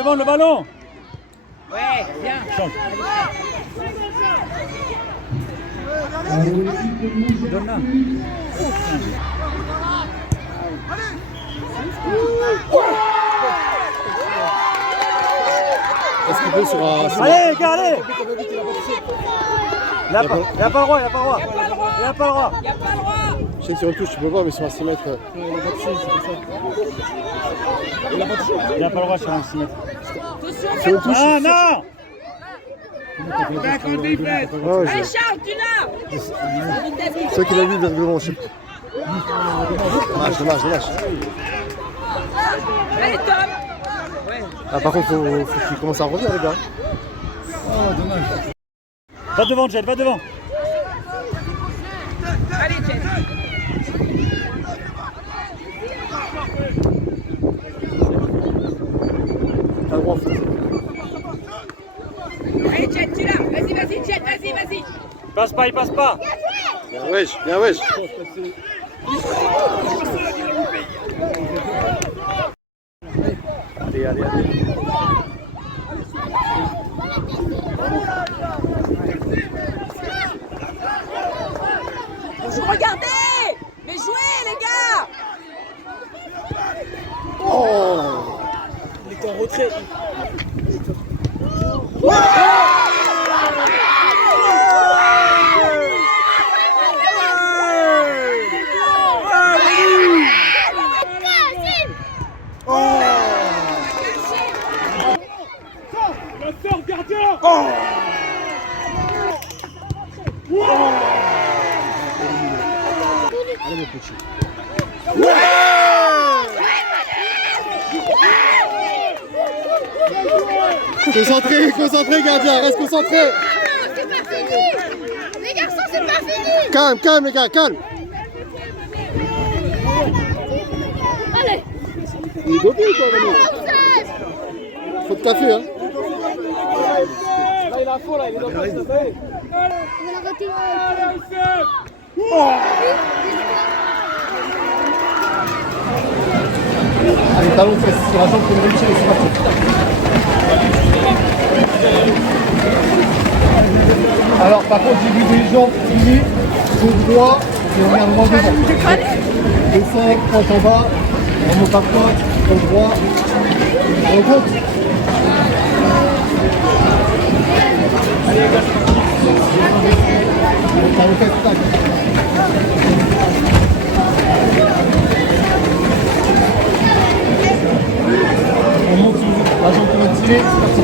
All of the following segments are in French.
Devant le ballon. Ouais, bien. Change. Donne-la. Est-ce qu'il peut sur un... Allez, gars, allez. Il n'a pas le droit, il n'a pas le droit. Il n'a pas le droit. Il n'y a pas le droit. Je sais que sur une touche tu peux pas, mais sur un 6 mètres... Il n'a pas le droit sur un 6 mètres. Sur une touche... Ah non. Ouais, Allez, Charles, tu l'as. c'est vrai qu'il a vu le devant, je sais pas. Dommage. Allez, Tom. Ah, par contre, faut qu'il commence à revenir, les gars. Oh, dommage. Va devant, Jet, va devant. Allez, Jet. T'as le droit, faut... Allez, Jet, tu l'as. Vas-y, Jet, vas-y. Il passe pas, il passe pas. Bien wesh. Allez. Regardez. Mais jouez, les gars. Oh! Il est en retrait. Allez, mon petit. Concentré, gardien, reste concentré. C'est pas fini. Les garçons, c'est pas fini. Calme, les gars, calme. Allez. Il est dopé ou quoi, Manu? Faut de café, hein. Là, il a faux, là, il est dans le poste. On a raté. Allez, talon fesse sur la jambe pour le retirer, c'est parti. Alors, par contre, j'ai vu des gens plier au droit et on regarde droit devant. Les 5, pointe en bas, on monte à pointe, au droit, on compte. Allez, les gars, talon fesse, tac. On monte sur la jambe pour le tirer, c'est parti.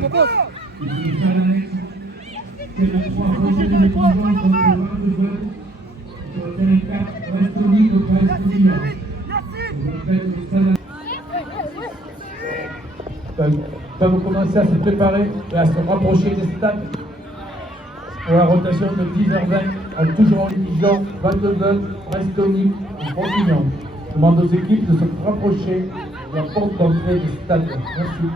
Propose. Peuvent commencer à se préparer et à se rapprocher des stades pour la rotation de 10h20 en toujours en litigeant Val-de-Veuve, Brestony et Bourguignon. Je demande aux équipes de se rapprocher de la porte d'entrée du stade. Merci.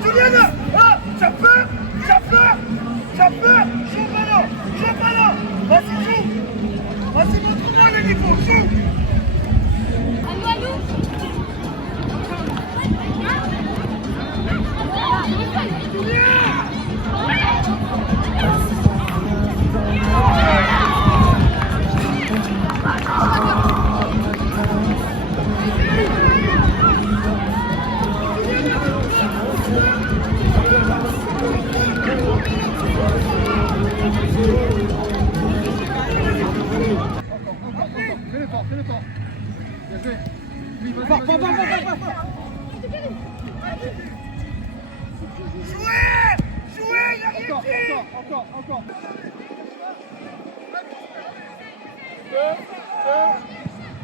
Julienne, ça peut, joue le ballon, vas-y joue, montre-moi le niveau, joue.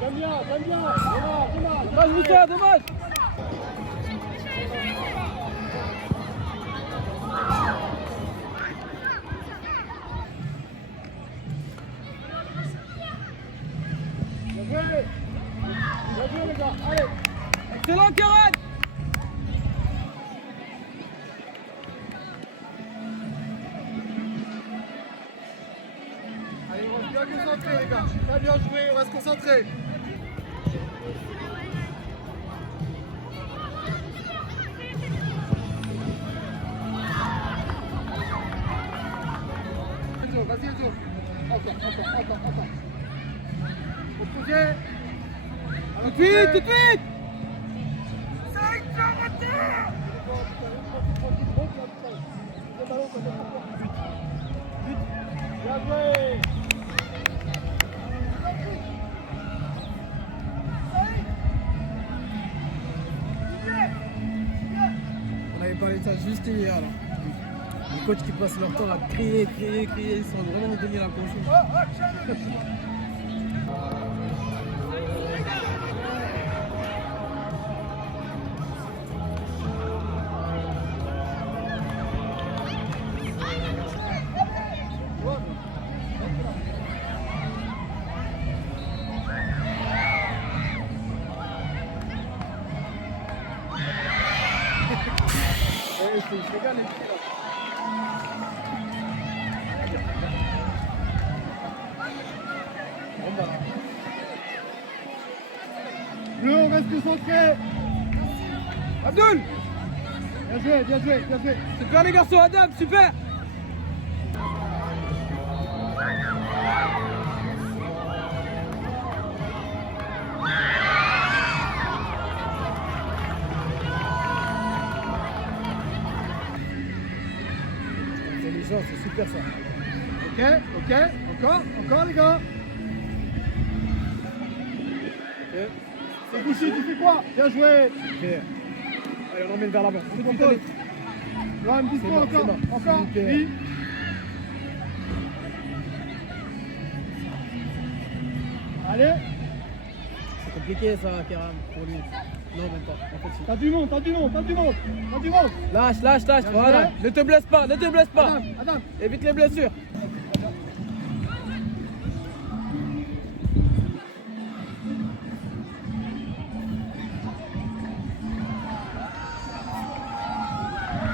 J'aime bien, dommage, Moussa, dommage. Bien joué les gars, allez. Excellent Karen. Allez, on reste bien concentré les gars. Pas bien joué, on reste concentré. Enzo, vas-y Enzo. Encore. Opposé. Tout de suite. Bien joué. On avait parlé de ça juste hier là. Les coachs qui passent leur temps à crier, ils sont vraiment donné la confiance. Bleu, on reste concentré. Abdul, Bien joué. super les garçons, Adam, super. Intelligent, c'est super ça. Ok. Encore les gars. C'est Bouchy, tu fais quoi? Bien joué. Ok. Allez, on emmène vers l'avant. On compose. Là, une dispo encore. Super. Oui. Allez. C'est compliqué ça, Karam, pour lui. Non, même pas. En fait, si. T'as du monde. Lâche, voilà. Ne te blesse pas. Adam. Évite les blessures.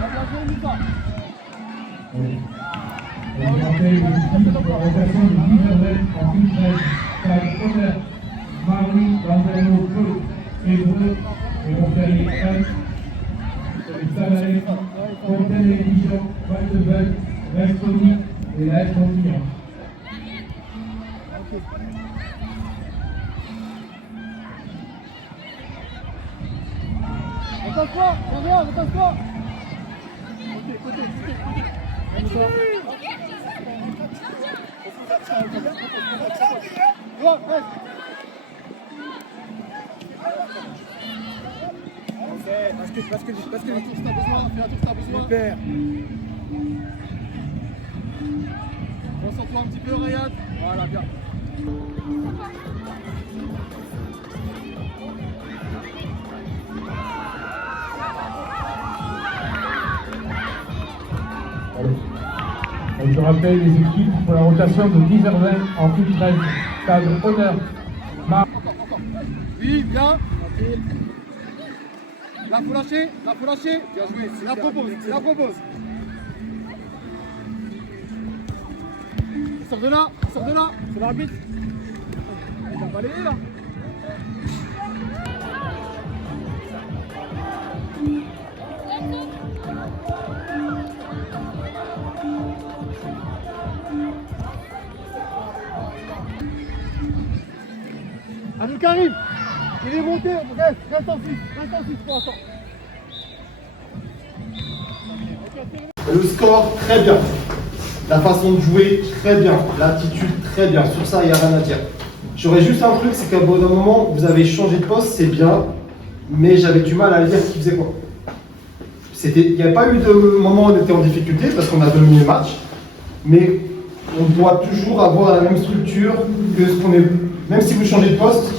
Bien joué, Moussa. Je rappelle les équipes pour la rotation de 10 heures en une trêve. Stade Honneur, Marie, Lanzano, Feu, Hébreu, et Montpellier, Anne. Les Salariés, Fontaine et Dijon, Val-de-Beuil, Restoni et la F. Montignan. Retasse-toi. Côté. Droit, reste. Bascule. Fais un tour si t'as besoin. Super. Concentre-toi un petit peu, Rayad. Voilà, bien. Je rappelle les équipes pour la rotation de 10h20 en une trêve. Stade Honneur, Marie. Encore. Oui, bien. Là, faut lâcher. Bien joué. C'est la propose. Sors de là. C'est l'arbitre. Il va balayer là. Abdul Karim, il est monté, reste en 6 pour l'instant. Le score, très bien. La façon de jouer, très bien. L'attitude, très bien. Sur ça, il n'y a rien à dire. J'aurais juste un truc, c'est qu'à bout d'un moment, vous avez changé de poste, c'est bien, mais j'avais du mal à dire qui faisait quoi. Il n'y a pas eu de moment où on était en difficulté, parce qu'on a dominé le match, mais on doit toujours avoir la même structure que ce qu'on est. Même si vous changez de poste,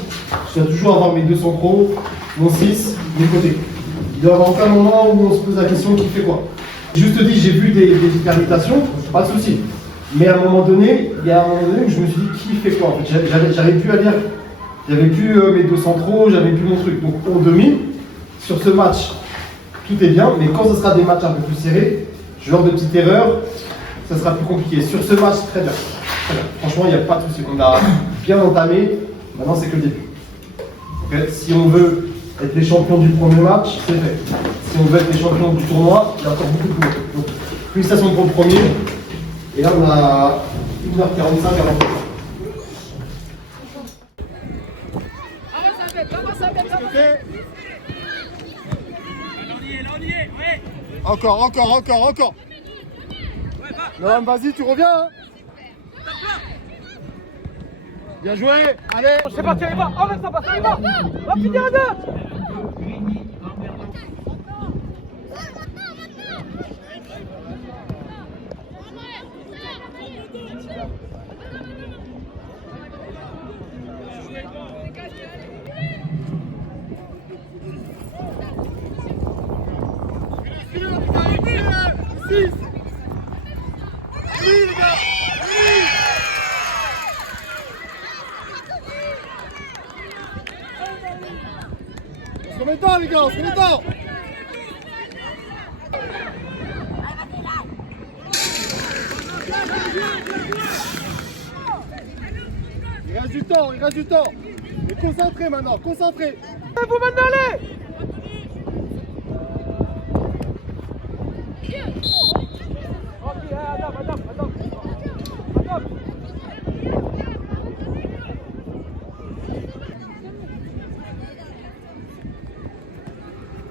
je dois toujours avoir mes 2 centraux, mon 6, mes côtés. Il doit y avoir aucun moment où on se pose la question qui fait quoi. Juste dit, j'ai vu des permutations, pas de souci. Mais à un moment donné, il y a un moment donné où je me suis dit qui fait quoi. En fait, j'arrive plus à lire. J'avais plus mes 2 centraux, j'avais plus mon truc. Donc on domine. Sur ce match, tout est bien, mais quand ce sera des matchs un peu plus serrés, genre de petites erreurs, ça sera plus compliqué. Sur ce match, très bien. Très bien. Franchement, il n'y a pas de souci. On a bien entamé. Maintenant, c'est que le début. Okay. Si on veut être les champions du premier match, c'est fait. Si on veut être les champions du tournoi, il y a encore beaucoup de boulot. Donc, félicitations pour le premier. Et là, on a 1h45 avant. Encore. Non, vas-y, tu reviens. Hein. Bien joué. Allez. C'est parti, allez, va. Arrête, ça passe, allez, va. Va finir à 2. On se remet dedans, les gars, on se remet dedans. Il reste du temps. Mais concentré maintenant, concentré. Vous maintenant, allez.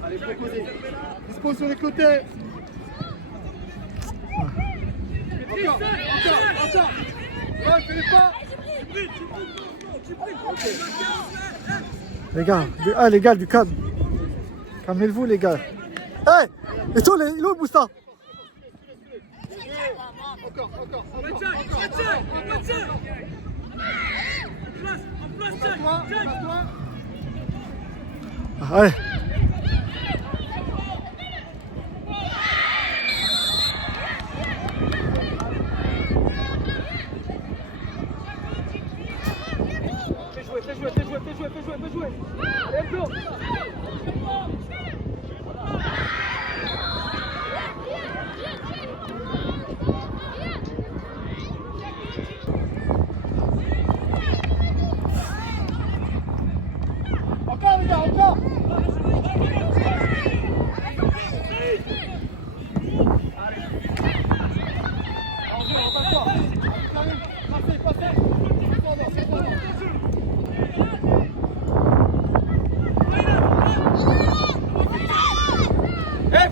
Allez, proposer. Dispo sur les côtés. Encore. Ouais, fais pas. Les gars, du calme. Calmez-vous, les gars. Hey, et toi, il est où, Moussa? Encore. Allez. Fais jouer. Allez, Flo. Encore, les gars, encore.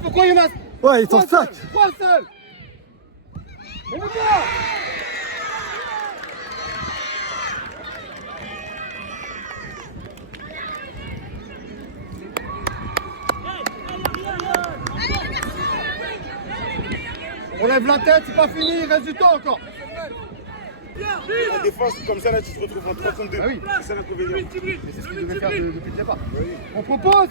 Pourquoi il y en a? Ouais, ils sont 5. 3 seuls. Mais le gars. On lève la tête, c'est pas fini, il reste du temps encore. La défense, comme ça, là, tu te retrouves en 3 contre 2. Ah oui. C'est ça l'inconvénient. Mais c'est ce qu'il devait faire depuis le départ. On propose.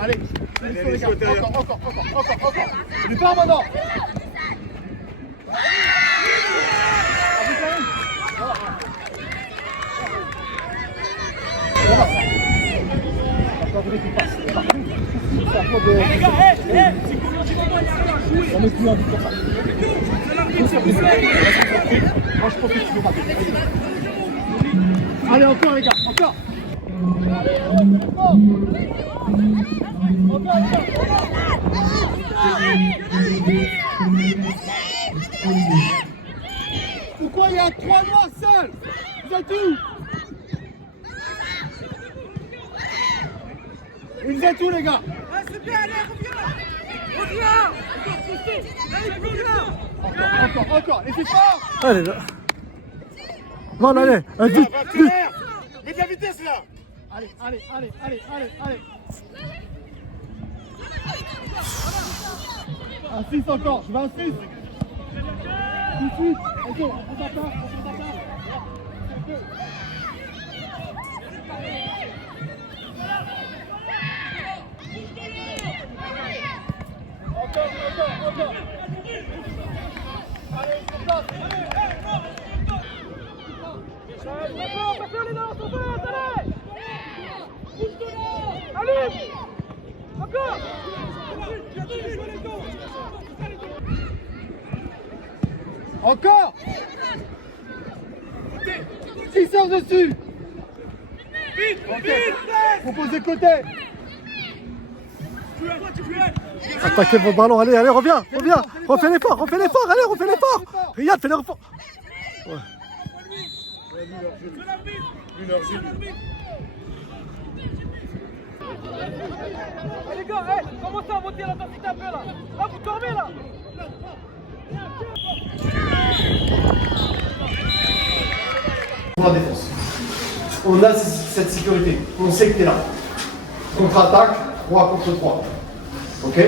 Allez, les gars. Encore. On est pas maintenant. Encore vous qui passe. On est plus envie de faire ça. Moi je profite, je veux pas. Allez, encore les gars, encore. Pourquoi il y a 3 mois seuls? Vous êtes où? Vous êtes où les gars? C'est bien, allez, reviens. Encore, et c'est fort. Allez, là. Bon, allez, vite. Mets de la vitesse là. Allez. Un 6 encore, je veux un 6. Encore. 6 heures dessus. Propose des côtés. Attaquez vos ballons, allez, allez, reviens. Refais l'effort, allez, refais l'effort. Riyad, fais l'effort. Ouais. Les gars, commencez à monter l'intensité un peu là. Là, vous dormez là. Pour la défense. On a cette sécurité. On sait que tu es là. Contre-attaque, 3 contre 3. Ok?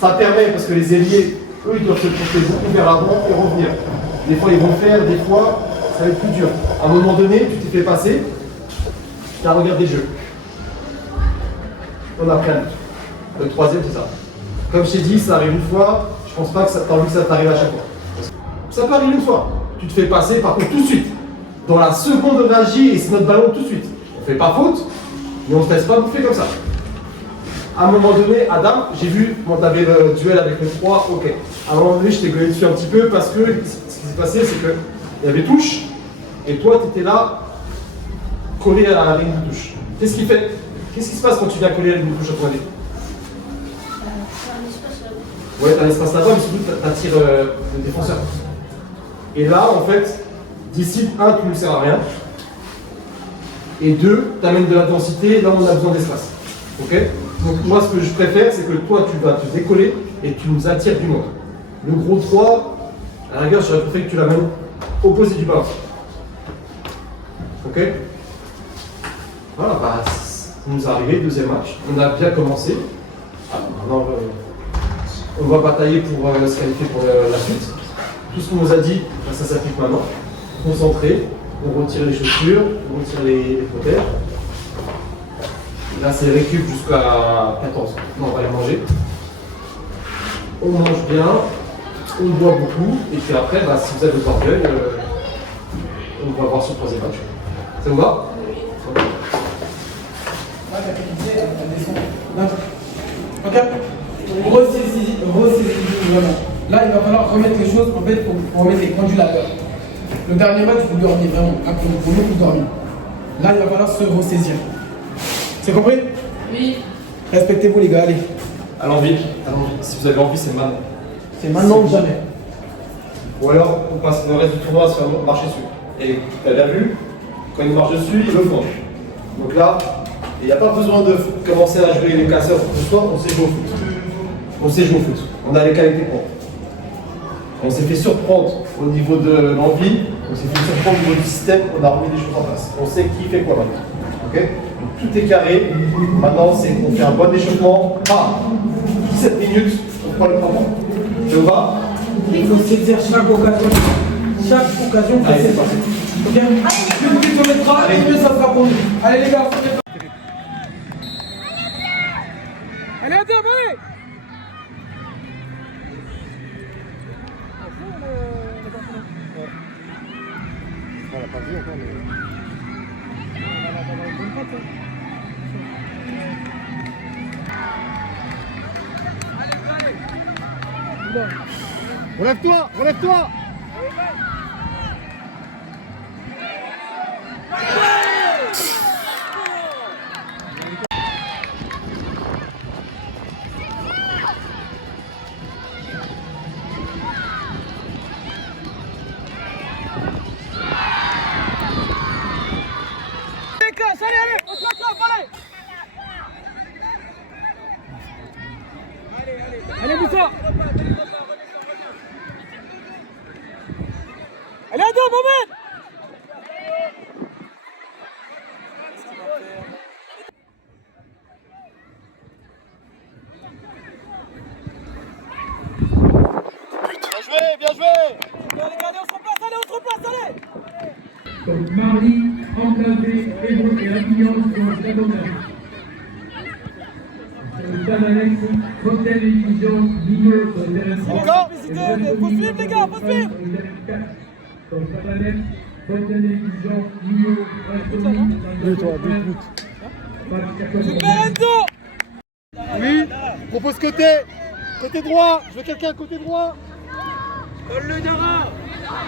Ça permet, parce que les ailiers, eux, ils doivent se porter beaucoup vers l'avant et revenir. Des fois, ils vont faire, des fois, ça va être plus dur. À un moment donné, tu t'es fait passer, tu as regardé le jeu. On a plein. Le troisième, c'est ça. Comme je t'ai dit, ça arrive une fois, je pense pas que t'as envie que ça t'arrive à chaque fois. Ça peut arriver une fois. Tu te fais passer, par contre, tout de suite. Dans la seconde, on réagit et c'est notre ballon tout de suite. On fait pas faute, mais on se laisse pas bouffer comme ça. À un moment donné, Adam, j'ai vu, quand tu avais le duel avec le 3, ok. À un moment donné, je t'ai gueulé dessus un petit peu parce que ce qui s'est passé, c'est qu'il y avait touche et toi, tu étais là, collé à la ligne de touche. Qu'est-ce qu'il fait? Qu'est-ce qui se passe quand tu viens coller à la ligne de touche à ton avis? Ouais, t'as un espace là-bas, mais surtout, t'attires le défenseur. Et là, en fait, d'ici, 1, tu ne sers à rien. Et 2, tu amènes de l'intensité, là, on a besoin d'espace. Ok? Donc, moi, ce que je préfère, c'est que toi, tu vas te décoller et tu nous attires du monde. Le gros 3, à la rigueur, j'aurais préféré que tu l'amènes opposé du ballon. Ok? Voilà, bah, ça nous est arrivé, deuxième match. On a bien commencé. Maintenant, on va batailler pour se qualifier pour la suite. Tout ce qu'on nous a dit, ça s'applique maintenant. Concentré, on retire les chaussures, on retire les fauteuils. Là, c'est récup jusqu'à 14. Non, on va les manger. On mange bien, on boit beaucoup, et puis après, bah, si vous avez le orgueil, on va voir sur le troisième match. Ça vous va? Ok. Ressaisis vraiment. Là, il va falloir remettre les choses. En fait, il faut remettre les condulateurs. Le dernier match, vous dormiez vraiment. Pour nous, vous dormiez. Là, il va falloir se ressaisir. C'est compris? Oui. Respectez-vous, les gars, allez. À l'envie. Si vous avez envie, c'est maintenant. C'est maintenant ou jamais. Ou alors, on passe le reste du tournoi à se faire marcher dessus. Et tu as bien vu, quand il marche dessus, il le font. Donc là, il n'y a pas besoin de commencer à jouer les casseurs ce soir, on sait jouer au foot. On sait jouer au foot. On a les qualités pour. On s'est fait surprendre au niveau de l'envie, on s'est fait surprendre au niveau du système, on a remis des choses en place. On sait qui fait quoi maintenant. Okay? Donc tout est carré. Maintenant, on fait un bon échauffement. 17 minutes, on prend le temps. Ça vous va? Il faut saisir chaque occasion. Chaque occasion, vous allez, c'est parti. Bien. Plus vite on mettra, et mieux ça sera pour nous. Allez les gars, allez, allez, allez. On l'a pas vu encore, mais... Relève-toi, relève-toi. Allez, Moussa. Donc Marly, Enclavé, Héros et Avignon sont en stade d'honneur. Sur le stade annexe, Fontaine et Dijon, Millau sur le terrain. Encore, faut suivre les gars, faut suivre. Sur le stade annexe, Fontaine et Dijon, Millau, Restoni. Deux, toi, 2 minutes. Super Enzo. Oui, propose côté droit, je veux quelqu'un côté droit. Colle le Dara.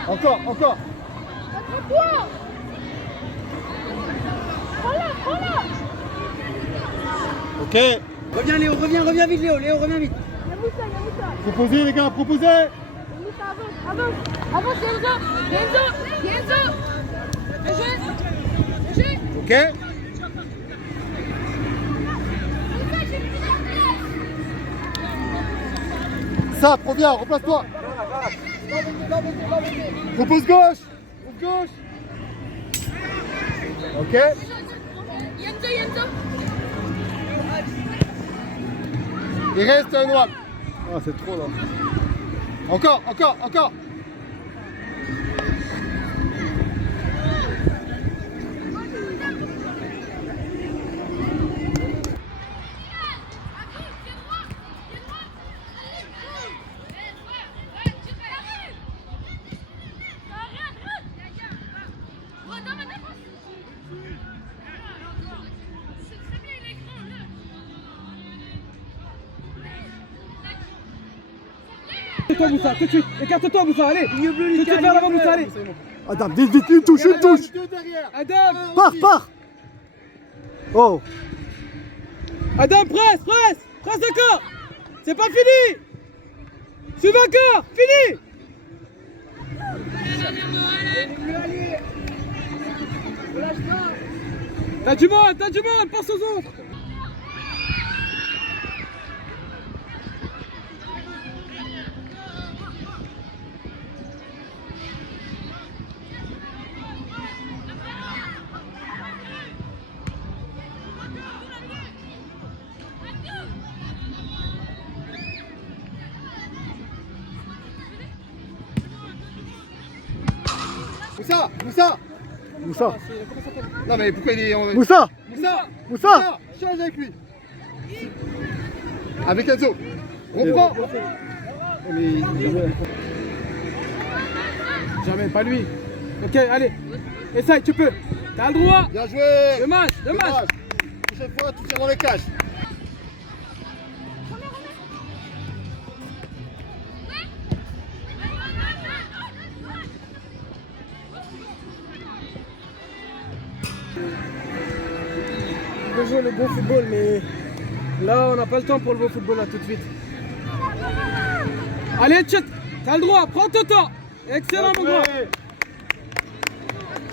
Encore. Ok, Reviens Léo, reviens vite Léo, reviens vite. proposez les gars, proposez. Avance, Enzo. Bien joué. Ok. Ça, reviens, replace-toi. Propose gauche. Ok. Enzo. Il reste un noir. Ah, c'est trop là. Encore. Écarte-toi Moussa, tout de suite. Écarte-toi Moussa, allez. Tout de suite vers l'avant Moussa, allez. Adam, vite, une touche. Deux derrière. Adam. Pars. Oh. Adam, presse encore. C'est pas fini. Suive encore, fini. T'as du mal, pense aux autres. Moussa. Non mais pourquoi il est en... Moussa. Change avec lui. Avec Enzo. Reprends. Jamais, pas lui. Ok, allez. Essaye, tu peux. T'as le droit. Bien joué. Dommage. Prochaine fois, tu tires dans les cages. On veut jouer le beau football, mais là, on n'a pas le temps pour le beau football, là, tout de suite. Allez, Tchet, t'as le droit, prends ton temps. Excellent, mon grand.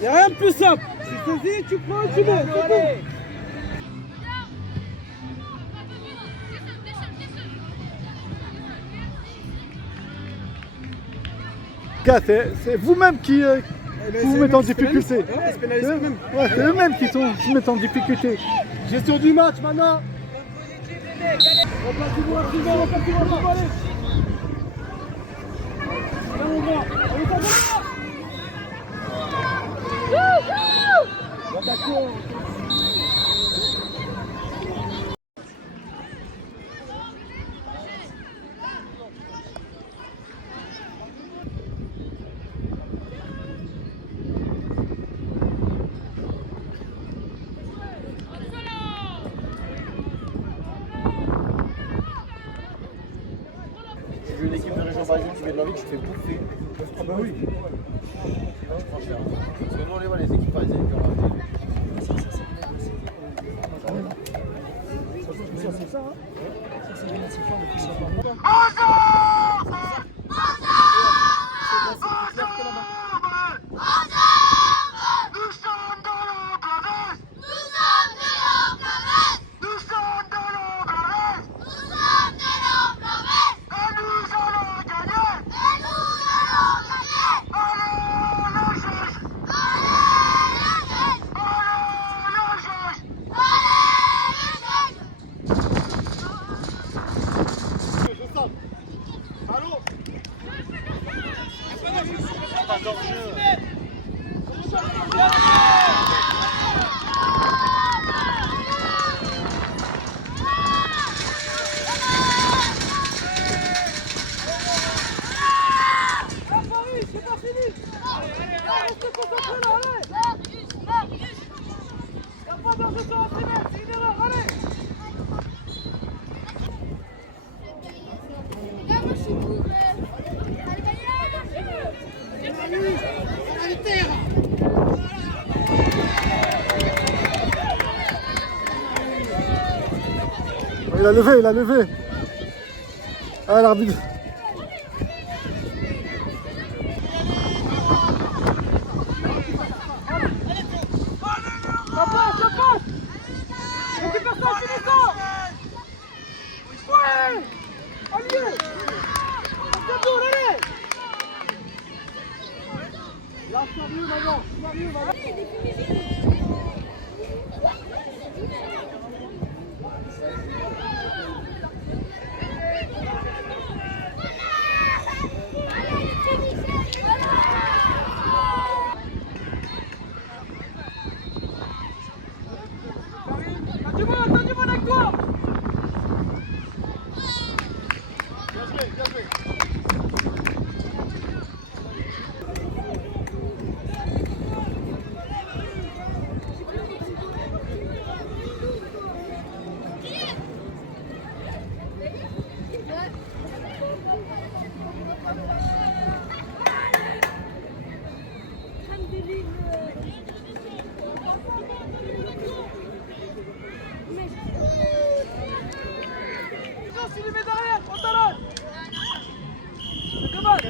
Y'a rien de plus simple. Tu saisis, tu prends, tu mets, c'est tout. Gars, c'est vous-même qui vous mettez en difficulté. Ouais, C'est eux-mêmes qui se mettent en difficulté. Gestion du match maintenant. J'ai vu une équipe de région parisienne qui met de l'envie, tu te fais bouffer. Ah bah oui. Franchement. Parce que nous on les voit les équipes parisiennes qui ont raté. C'est ça, hein. Ça, c'est massifiant depuis ça Il a levé, il a levé. Ah, l'arbitre. Ça passe. Récupère ça, finissant. Ouais. Allez. Allez. Là, sérieux, maman. Sérieux, maman. T'as du bon avec toi. Bien joué, bien joué. S'il les met derrière, on talonne. C'est dommage.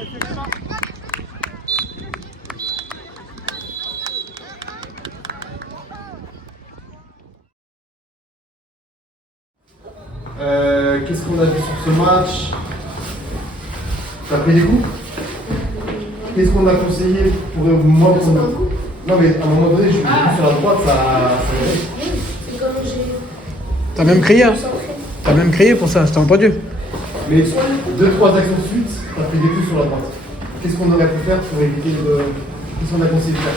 Qu'est-ce qu'on a vu sur ce match? T'as pris des coups? Qu'est-ce qu'on a conseillé pour moi pour... Non mais à un moment donné, je suis sur la droite, ça... T'as même crié, hein? T'as même crié pour ça, je t'ai entendu. Mais 2-3 actions de suite, t'as pris des coups sur la droite. Qu'est-ce qu'on aurait pu faire pour éviter de... Qu'est-ce qu'on a conseillé de faire?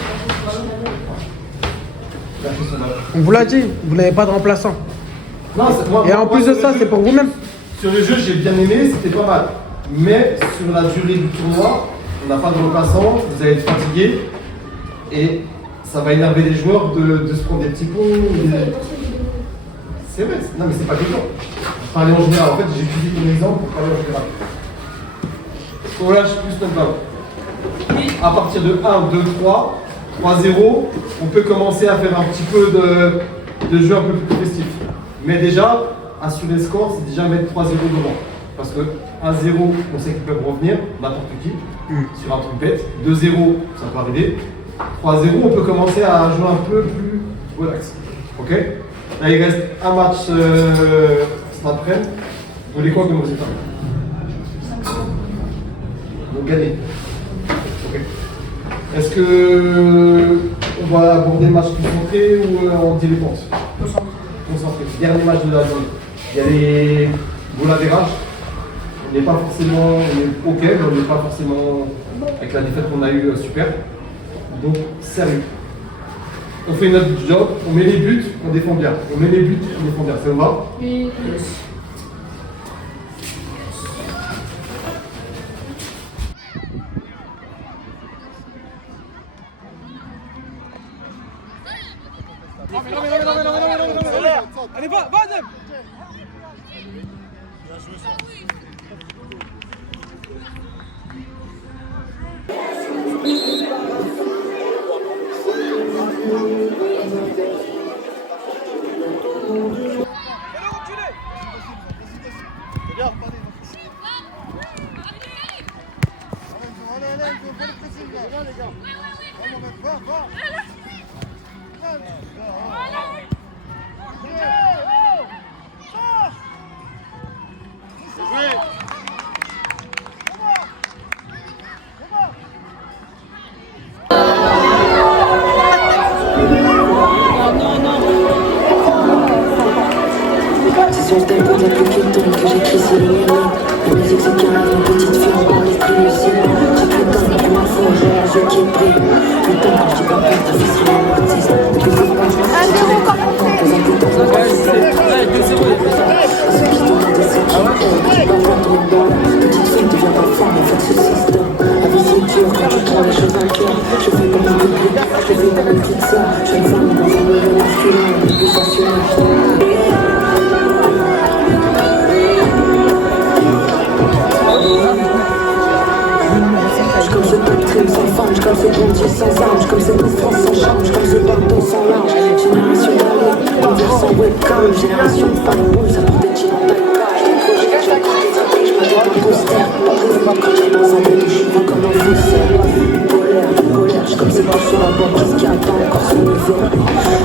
On vous l'a dit, vous n'avez pas de remplaçant. Non, et en plus de ça, c'est pour vous-même. Sur le jeu, j'ai bien aimé, c'était pas mal. Mais sur la durée du tournoi, on n'a pas de remplaçant, vous allez être fatigué. Et ça va énerver les joueurs de se prendre des petits pots. C'est vrai, non mais c'est pas question. Je parlais en général, en fait j'ai utilisé ton exemple pour parler en général. On lâche plus notre ballon. À partir de 1, 2, 3, 3-0, on peut commencer à faire un petit peu de jeu un peu plus festif. Mais déjà, assurer le score, c'est déjà mettre 3-0 devant. Parce que 1-0, on sait qu'ils peuvent revenir, n'importe qui, sur un truc bête. 2-0, ça peut arriver. 3-0, on peut commencer à jouer un peu plus relax. Ok? Là, il reste un match cet après-midi. Vous voulez quoi comme résultat? Donc gagner. Ok. Est-ce que on va aborder le match concentré ou en téléporte? Concentré. Dernier match de la journée. Il y a les goals average. On n'est pas forcément, on est ok, mais on n'est pas forcément avec la défaite qu'on a eue super. Donc sérieux. On fait notre job, on met les buts, on défend bien. On met les buts, on défend bien. Ça vous va? Oui. Allez, va, Zeb. Sur le tempo d'un plus piéton que j'écris sur le mur. La musique se calme, une petite fille en parle plus lucide. J'ai que le temps pour ma foi, j'ai un jeu qui est pris. Le temps quand je dis pas peur, t'as fait sur un autiste. Depuis le temps, je suis dans un peu dans un peu. Ceux qui tournent des cycles, qui parlent dans ton dedans. Petite fille devient pas femme, en fait ce système. La vie c'est dur quand tu prends les choses à cœur. Je fais comme un peu plus Je vis dans une petite sœur, jeune femme dans un milieu masculin, plus sensuel. Comme ce peu de crime sans femme, comme ce pontier sans armes, comme cette France sans charme, comme ce bateau sans large. Génération d'allées, une verre sans webcam, génération de pas de boule, ça porte des jeans en belle page. Je me mets un poster, quand j'ai dans un bête, je suis vu comme un faussaire. Bipolaire, je comme ces barres sur la banquise qui attend encore son hiver.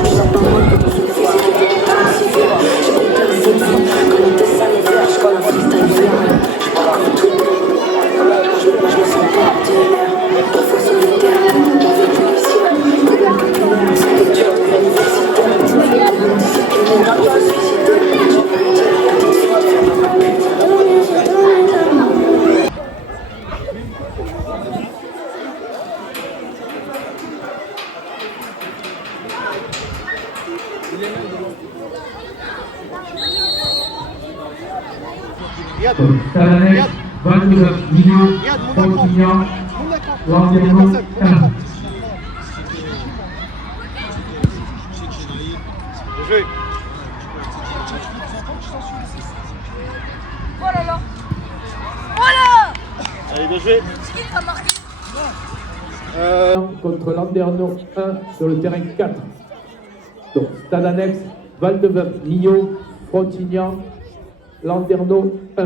Je sens pas mal que ton souffle physique est de l'hiver. J'ai compté la cette vie, quand il était sale et vert, je colle un freestyle vert. Je parle comme tout le monde. Je me sens pas ordinaire, parfois solitaire, envie policière, problème populaire, santé dure de l'universitaire, problème disciplinaire, pour se suicider, j'ai pas le dire, la petite fille de faire ma pute. Talanex, 29 millions, Frontignan, Landerneau, 1. Oh là là. Voilà. Allez, bien joué. Ce qui t'a marqué. Contre Landerneau, 1 sur le terrain 4. Donc, Stade Annexe, Val-de-Veuve, Millau, Frontignan, Landerneau, 1.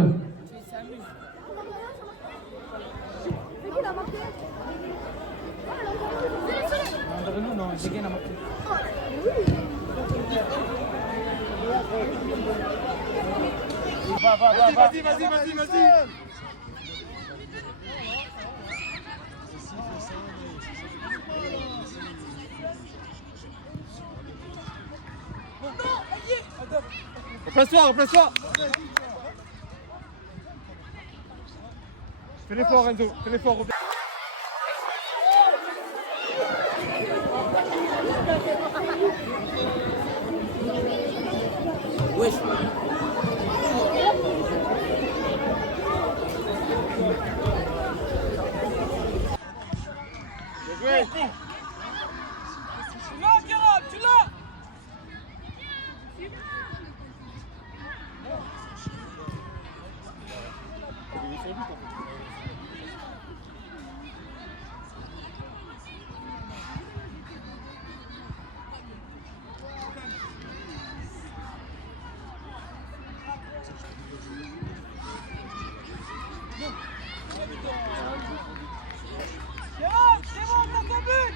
Vas-y. Replace-toi. Fais l'effort, Enzo. Fais l'effort. Tu l'as. C'est bon, prends ton but.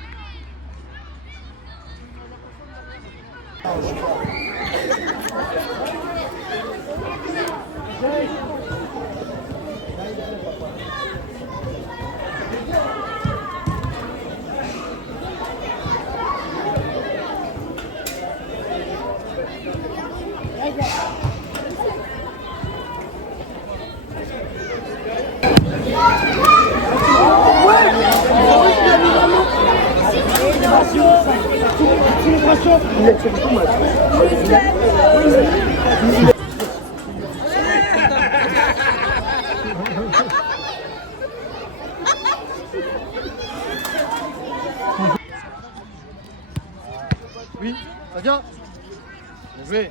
Oui, ça vient. Bien joué.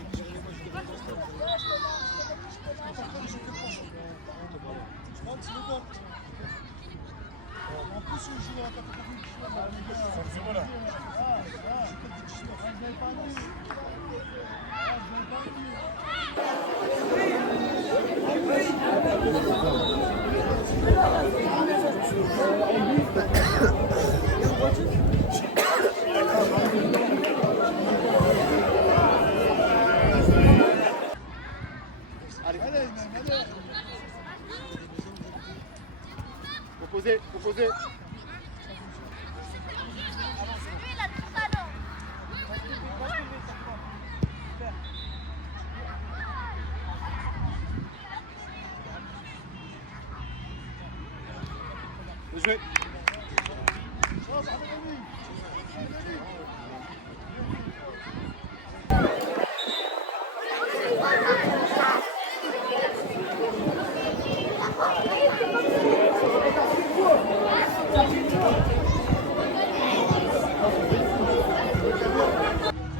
Allez. Proposez. Joué.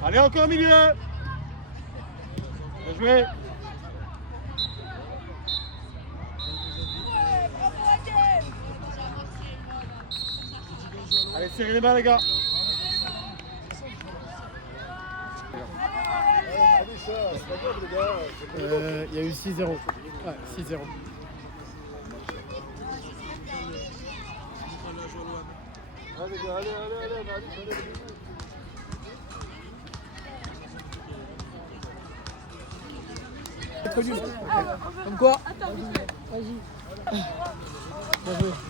Allez, encore au milieu. Bien joué. Allez, serrez les mains, les gars. Il y a eu 6-0. Ouais, 6-0. Comme quoi?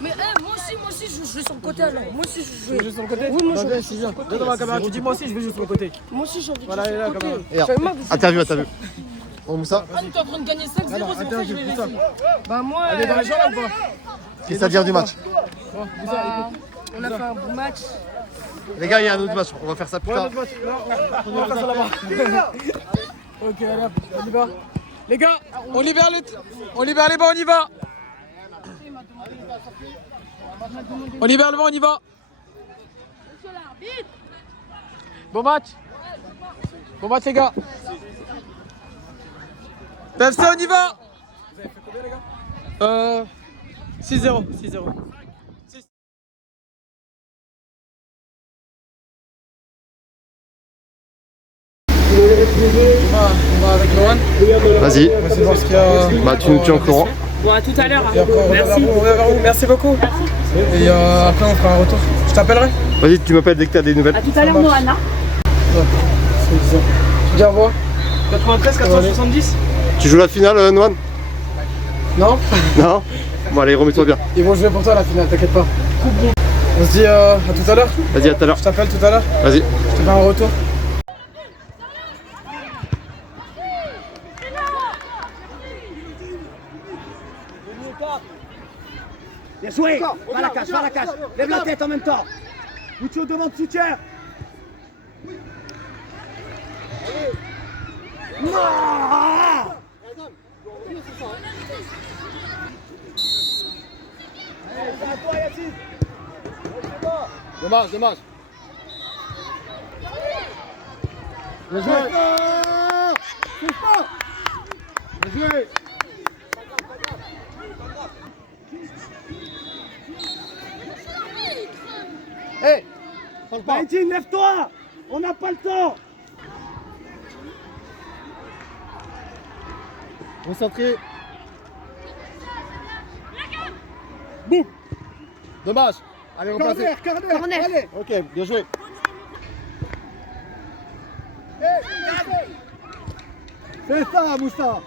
Mais moi aussi je joue sur le côté alors. Moi aussi je joue. Tu veux sur le côté? Oui, moi je Viens, joue. viens. Viens dans ma caméra, tu dis moi aussi je vais jouer sur le côté. Moi aussi j'ai envie de Voilà, jouer elle est sur là, le côté. caméra. Interview. Bon, Moussa, Ah, t'es en train de gagner 5-0, c'est pour ça que je vais laisser. Bah moi, Elle est dans les gens là ou pas? qu'est-ce à dire du match? Bon, Moussa, bah, écoute. on a fait un bon match. Les gars, il y a un autre match. On va faire ça plus Ouais, tard. notre match. Non, on va faire ça là-bas. Ok, allez hop, on y va. Les gars, on libère les bancs, on y va. On libère le banc, on y va. Bon match. Bon match les gars. PFC, on y va. Vous avez fait combien les gars 6-0. 6-0. On va avec Lohan. Vas-y. On va essayer de voir ce qu'il y a. Bah, tu nous tiens au courant. Bon, à tout à l'heure. Et après, on revient vers vous. Merci beaucoup. Et après, on fera un retour. Je t'appellerai. Vas-y, tu m'appelles dès que tu as des nouvelles. À tout à l'heure, Moana. Tu dis au revoir. 93, 470. Tu joues la finale, Noan? Non. Non? Bon, allez, remets-toi bien. Ils vont jouer pour toi la finale, t'inquiète pas. On se dit à tout à l'heure. Vas-y, à tout à l'heure. Je t'appelle tout à l'heure. Vas-y. Je te fais un retour. Bien joué. Va la cage, va la cage. Lève la tête en même temps. Lucho demande soutien. Non. C'est à toi, Yacine. Dommage, dommage. Bien joué. C'est fort. Bien joué. Hé, Valentin, lève-toi. On n'a pas le temps. Concentré. Boum. Dommage. Allez, repassez. Corner. Allez. Ok, bien joué. C'est ça, Moussa.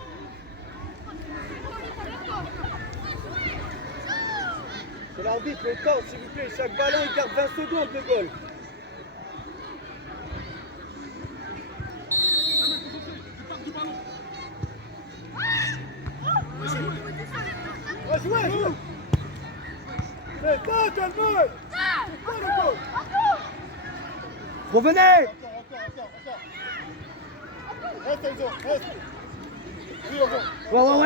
C'est l'arbitre, le temps, s'il vous plaît. Chaque ballon, il garde 20 secondes de goal. Jouez. C'est ça, calme. C'est pas le goal. Revenez. Reste, Enzo, reste.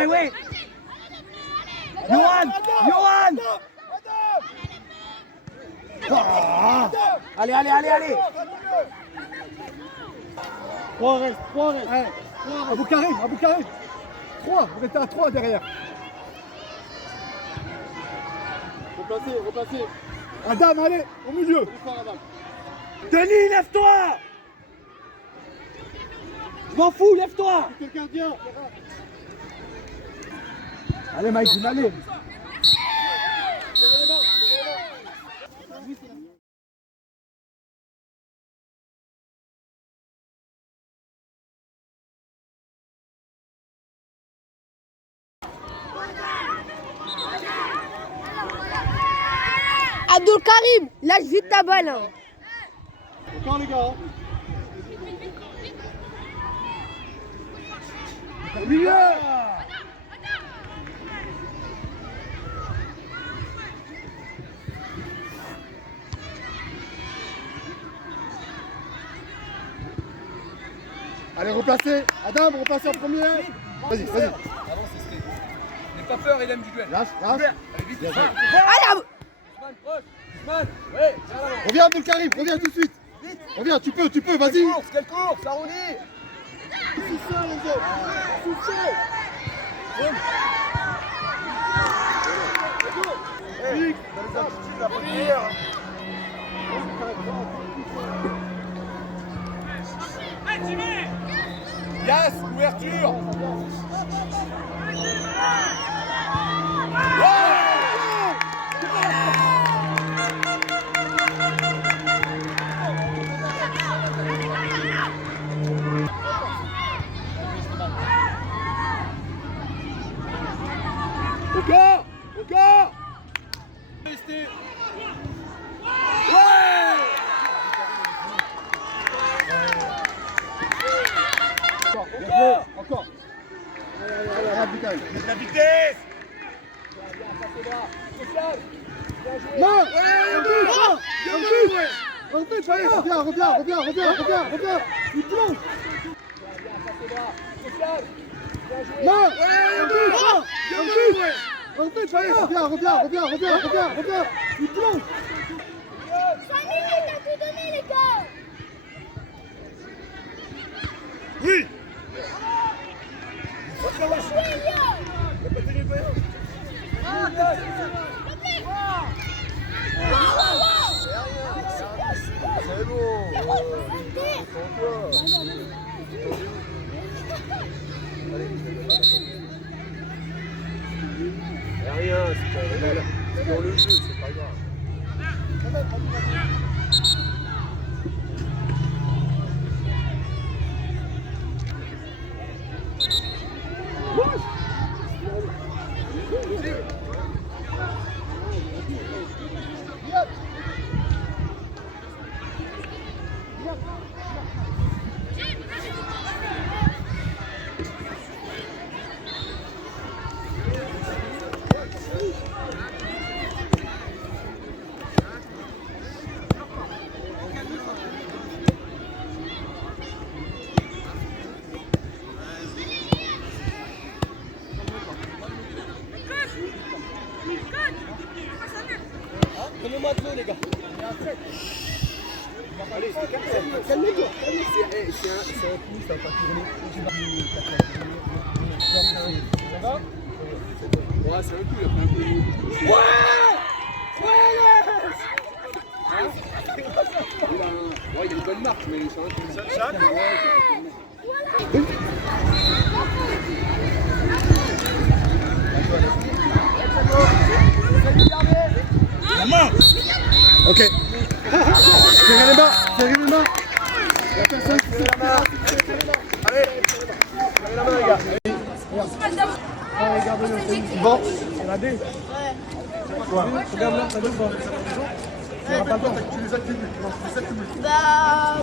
Ouais. Johan. Ah. Allez. 3 reste. Abou Karim. 3, vous restez à 3 derrière. Replacez. Adam, allez, au milieu. Adam. Denis, lève-toi. Je m'en fous, lève-toi. C'est le gardien. Allez, Mike, allez. Abdul Karim, lâche vite ta balle. Hein. Encore les gars. Au milieu. Allez, replacez. Adam, replacez en premier. Vas-y. N'aie pas peur, il aime du duel. Lâche. Allez, Allez, Ousmane, ouais. Reviens, Abdul Karim, reviens tout de suite. Reviens, tu peux, vas-y. Quelle course, arrondi. C'est ça, les autres. C'est ça. Big, dans les aptitudes à retenir. Yes, ouverture. Encore. Restez. Encore. La vitesse. Non. Reviens. Il plonge. Non. Reviens. Il plonge. 5 minutes à tout donner, les gars. Oui. C'est bon. Rien, c'est dans le jeu, c'est pas grave. Donnez-moi de l'eau, les gars. Allez, calmez-vous. C'est un coup, ça va pas tourner. Ça va? Ouais, c'est un coup, il a pris un peu. Il a une bonne marque, mais c'est un coup. Jacques? La main. Ok. Serrez les mains. Il y a personne qui fait la main. Allez, serrez la main, les gars. Bon. Regarde là, ça donne pas. Tu les accumules. Bah,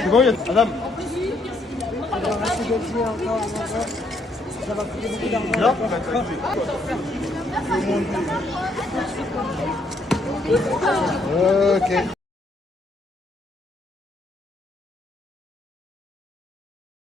C'est bon, Adam. ça va coûter beaucoup d'argent. Ok.